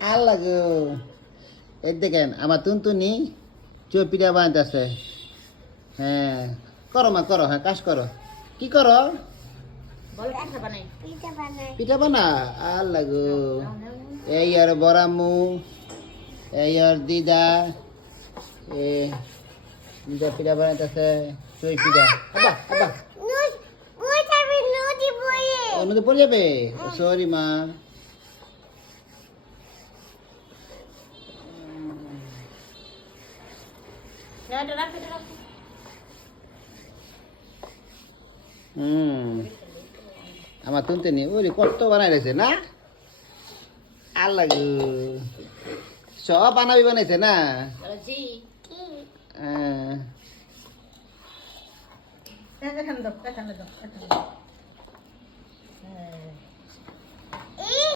আল্লাহ গো এই দেখেন আমার তুনতুনি পিঠা বানাইতেছে হ্যাঁ করো মা করো হ্যাঁ কাজ করো কি করো পিঠা বানা আল্লাহ গো এই আর বড়াম্মু এই আর দিদা এ দিদা পিঠা বানাইতেছে চই পিঠা আবা আবা ওর মধ্যে পড়ে যাবে সরি মা আমার তুনতে নি ওরে কত বানাই রয়েছে না আল্লাহ গো সব বানাবি বানাইছে না হ্যাঁ